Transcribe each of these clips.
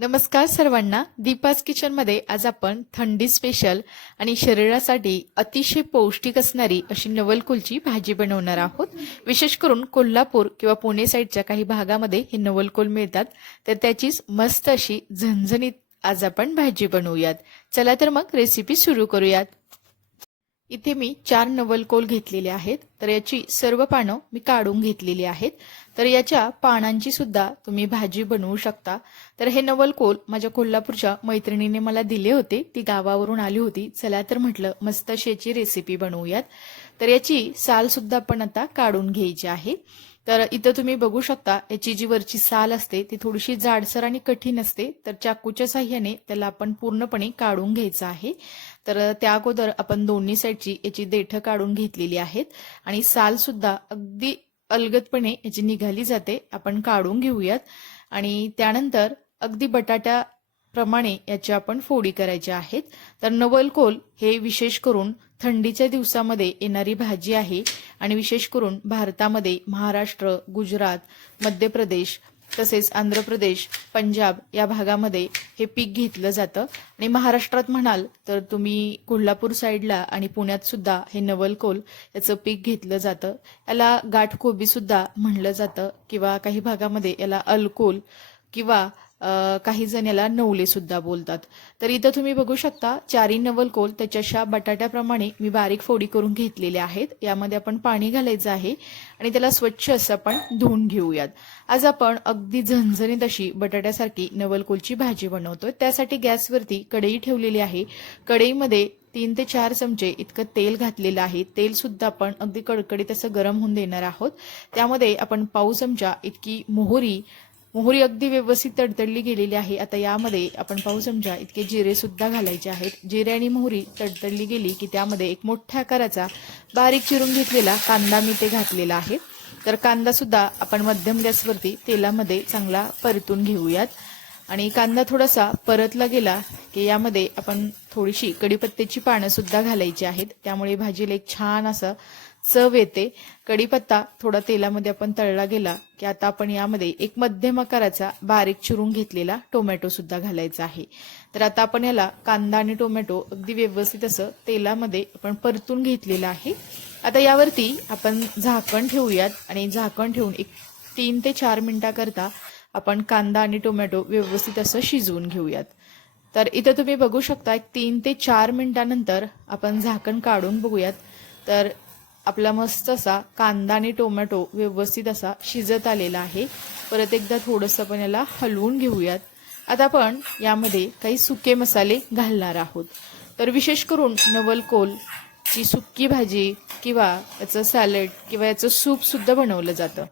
नमस्कार सर्वांना. दीपाज किचनमध्ये आज आपण थंडी स्पेशल आणि शरीरासाठी अतिशय पौष्टिक असणारी अशी नवलकोलची भाजी बनवणार आहोत. विशेष करून कोल्हापूर किंवा पुणे साईडच्या काही भागामध्ये हे नवलकोल मिळतात, तर त्याचीच मस्त अशी झणझणीत आज आपण भाजी बनवूयात. चला तर मग रेसिपी सुरू करूयात. इथे मी 4 नवलकोल घेतलेले आहेत. तर याची सर्व पानं मी काढून घेतलेली आहेत. तर याच्या पानांची सुद्धा तुम्ही भाजी बनवू शकता. तर हे नवलकोल माझ्या कोल्हापूरच्या मैत्रिणीने मला दिले होते. ती गावावरून आली होती. चला तर म्हटलं मस्त अशी याची रेसिपी बनवूयात. तर याची साल सुद्धा आपण आता काढून घ्यायची आहे. तर इथं तुम्ही बघू शकता याची जी वरची साल असते ती थोडीशी जाडसर आणि कठीण असते. तर चाकूच्या साह्याने त्याला आपण पूर्णपणे काढून घ्यायचं आहे. तर त्या अगोदर आपण दोन्ही साईडची याची देठं काढून घेतलेली आहेत आणि साल सुद्धा अगदी अलगदपणे याची निघाली जाते. आपण काढून घेऊयात आणि त्यानंतर अगदी बटाट्याप्रमाणे याची आपण फोडी करायची आहेत. तर नवलकोल हे विशेष करून थंडीच्या दिवसामध्ये येणारी भाजी आहे आणि विशेष करून भारतामध्ये महाराष्ट्र, गुजरात, मध्य प्रदेश तसेच आंध्र प्रदेश, पंजाब या भागामध्ये हे पीक घेतलं जातं आणि महाराष्ट्रात म्हणाल तर तुम्ही कोल्हापूर साईडला आणि पुण्यात सुद्धा हे नवलकोल याचं पीक घेतलं जातं. याला गाठकोबी सुद्धा म्हणलं जातं किंवा काही भागामध्ये याला अलकोल किंवा काही जण याला नवले सुद्धा बोलतात. तर इथं तुम्ही बघू शकता 4 नवलकोल त्याच्याशा बटाट्याप्रमाणे मी बारीक फोडी करून घेतलेले आहेत. यामध्ये आपण पाणी घालायचं आहे आणि त्याला स्वच्छ असं आपण धुवून घेऊयात. आज आपण अगदी झणझणीत अशी बटाट्यासारखी नवलकोलची भाजी बनवतोय. त्यासाठी गॅसवरती कढई ठेवलेली आहे. कढईमध्ये 3 ते 4 चमचे इतकं तेल घातलेलं आहे. तेल सुद्धा आपण अगदी कडकडीत असं गरम होऊन देणार आहोत. त्यामध्ये आपण पाव चमचा इतकी मोहरी अगदी व्यवस्थित तडतडली गेलेली आहे. आता यामध्ये आपण पाव चमचा इतके जिरे सुद्धा घालायचे आहेत. जिरे आणि मोहरी तडतडली गेली की त्यामध्ये एक मोठ्या आकाराचा बारीक चिरून घेतलेला कांदा मी ते घातलेला आहे. तर कांदा सुद्धा आपण मध्यम गॅसवरती तेलामध्ये चांगला परतून घेऊयात आणि कांदा थोडासा परतला गेला की यामध्ये आपण थोडीशी कढीपत्त्याची पानं सुद्धा घालायची आहेत. त्यामुळे भाजीला एक छान असं चव येते. कढीपत्ता थोडा तेलामध्ये आपण तळला गेला की आता आपण यामध्ये एक मध्यम आकाराचा बारीक चिरून घेतलेला टोमॅटो सुद्धा घालायचा आहे. तर आता आपण याला कांदा आणि टोमॅटो अगदी व्यवस्थित असं तेलामध्ये आपण परतून घेतलेला आहे. आता यावरती आपण झाकण ठेवूयात आणि झाकण ठेवून एक 3 ते 4 मिनिटाकरता आपण कांदा आणि टोमॅटो व्यवस्थित असं शिजवून घेऊयात. तर इथं तुम्ही बघू शकता एक 3 ते 4 मिनिटानंतर आपण झाकण काढून बघूयात. तर आपला मस्त असा कांदा आणि टोमॅटो व्यवस्थित असा शिजत आलेला आहे. परत एकदा थोडंसं आपण याला हलवून घेऊयात. आता आपण यामध्ये काही सुके मसाले घालणार आहोत. तर विशेष करून नवलकोलची सुक्की भाजी किंवा याचं सॅलड किंवा याचं सूप सुद्धा बनवलं जातं.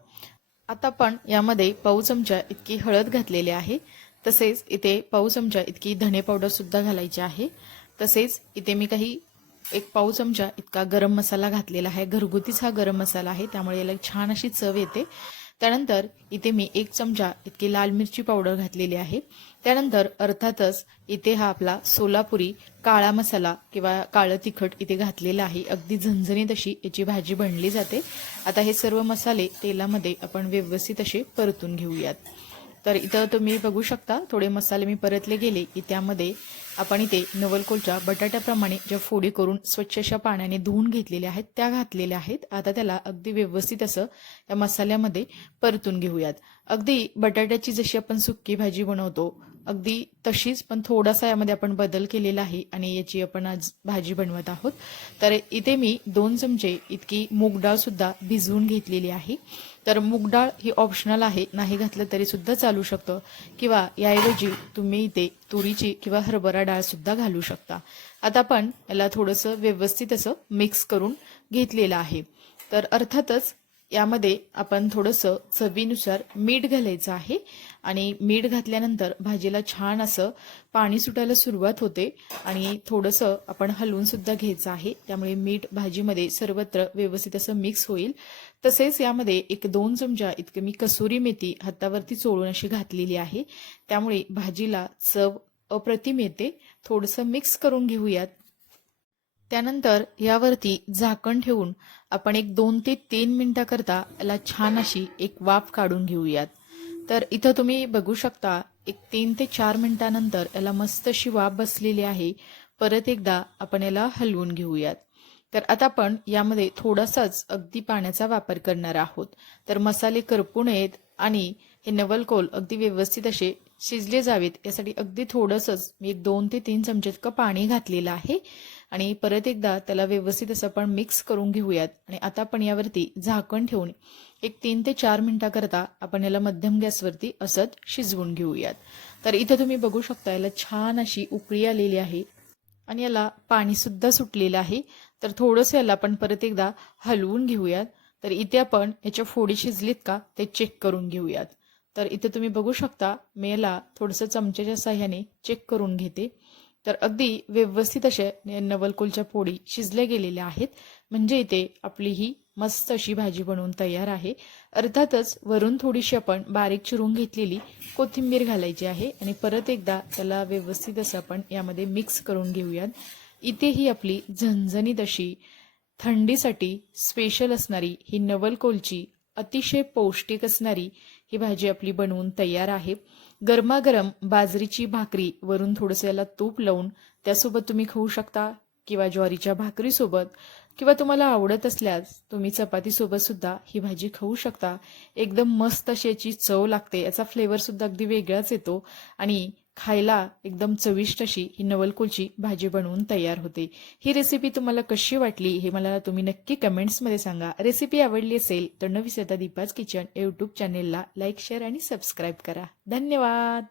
आता आपण यामध्ये पाव चमचा इतकी हळद घातलेली आहे. तसेच इथे पाव चमचा इतकी धने पावडर सुद्धा घालायची आहे. तसेच इथे मी काही एक पाव चमचा इतका गरम मसाला घातलेला आहे. घरगुतीच हा गरम मसाला आहे, त्यामुळे याला छान अशी चव येते. त्यानंतर इथे मी 1 चमचा इतकी लाल मिरची पावडर घातलेली आहे. त्यानंतर अर्थातच इथे हा आपला सोलापुरी काळा मसाला किंवा काळं तिखट इथे घातलेला आहे. अगदी झणझणीत अशी याची भाजी बनली जाते. आता हे सर्व मसाले तेलामध्ये आपण व्यवस्थित असे परतून घेऊयात. तर इथं तुम्ही बघू शकता थोडे मसाले मी परतले गेले की त्यामध्ये आपण इथे नवलकोलच्या बटाट्याप्रमाणे ज्या फोडी करून स्वच्छ अशा पाण्याने धुवून घेतलेल्या आहेत त्या घातलेल्या आहेत. आता त्याला अगदी व्यवस्थित असं या मसाल्यामध्ये परतून घेऊयात. अगदी बटाट्याची जशी आपण सुक्की भाजी बनवतो अगदी तशीच, पण थोडासा यामध्ये आपण बदल केलेला आहे आणि याची आपण आज भाजी बनवत आहोत. तर इथे मी 2 चमचे इतकी मूग डाळ सुद्धा भिजवून घेतलेली आहे. तर मूग डाळ ही ऑप्शनल आहे, नाही घातलं तरी सुद्धा चालू शकतं किंवा याऐवजी तुम्ही इथे तुरीची किंवा हरभरा डाळ सुद्धा घालू शकता. आता आपण याला थोडंसं व्यवस्थित असं मिक्स करून घेतलेलं आहे. तर अर्थातच यामध्ये आपण थोडंसं चवीनुसार मीठ घालायचं आहे आणि मीठ घातल्यानंतर भाजीला छान असं पाणी सुटायला सुरुवात होते आणि थोडंसं आपण हलवून सुद्धा घ्यायचं आहे. त्यामुळे मीठ भाजीमध्ये सर्वत्र व्यवस्थित असं मिक्स होईल. तसेच यामध्ये एक 2 चमचा इतकं मी कसुरी मेथी हातावरती चोळून अशी घातलेली आहे. त्यामुळे भाजीला चव अप्रतिम येते. थोडंसं मिक्स करून घेऊयात. त्यानंतर यावरती झाकण ठेवून आपण एक 2 ते 3 मिनिटाकरता याला छान अशी एक वाफ काढून घेऊयात. तर इथं तुम्ही बघू शकता एक 3 ते 4 मिनिटानंतर याला मस्त अशी वाफ बसलेली आहे. परत एकदा आपण याला हलवून घेऊयात. तर आता आपण यामध्ये थोडासाच अगदी पाण्याचा वापर करणार आहोत. तर मसाले करपू नयेत आणि हे नवलकोल अगदी व्यवस्थित असे शिजले जावेत यासाठी अगदी थोडंसंच मी 2 ते 3 चमचे इतकं पाणी घातलेलं आहे. आणि परत एकदा त्याला व्यवस्थित असं आपण मिक्स करून घेऊयात. आणि आता आपण यावरती झाकण ठेवून एक 3 ते 4 मिनिटाकरता आपण याला मध्यम गॅसवरती असंच शिजवून घेऊयात. तर इथं तुम्ही बघू शकता याला छान अशी उकळी आलेली आहे आणि याला पाणी सुद्धा सुटलेलं आहे. तर थोडंसं याला आपण परत एकदा हलवून घेऊयात. तर इथे आपण याच्या फोडी शिजलीत का ते चेक करून घेऊयात. तर इथे तुम्ही बघू शकता मी याला थोडंसं चमच्याच्या साह्याने चेक करून घेते. तर अगदी व्यवस्थित असे नवलकोलच्या फोडी शिजल्या गेलेल्या आहेत. म्हणजे इथे आपली ही मस्त अशी भाजी बनवून तयार आहे. अर्थातच वरून थोडीशी आपण बारीक चिरून घेतलेली कोथिंबीर घालायची आहे आणि परत एकदा त्याला व्यवस्थित असं आपण यामध्ये मिक्स करून घेऊयात. इथे ही आपली झणझणीत अशी थंडीसाठी स्पेशल असणारी ही नवलकोलची अतिशय पौष्टिक असणारी ही भाजी आपली बनवून तयार आहे. गरमागरम बाजरीची भाकरी वरून थोडंसं याला तूप लावून त्यासोबत तुम्ही खाऊ शकता किंवा ज्वारीच्या भाकरीसोबत किंवा तुम्हाला आवडत असल्यास तुम्ही चपातीसोबत सुद्धा ही भाजी खाऊ शकता. एकदम मस्त अशी याची चव लागते. याचा फ्लेवर सुद्धा अगदी वेगळाच येतो आणि खायला एकदम चविष्ट अशी ही नवलकोलची भाजी बनवून तयार होते. ही रेसिपी तुम्हाला कशी वाटली हे मला तुम्ही नक्की कमेंट्समध्ये सांगा. रेसिपी आवडली असेल तर न विसरता दीपाज किचन यूट्यूब चॅनेलला लाईक, शेअर आणि सबस्क्राईब करा. धन्यवाद.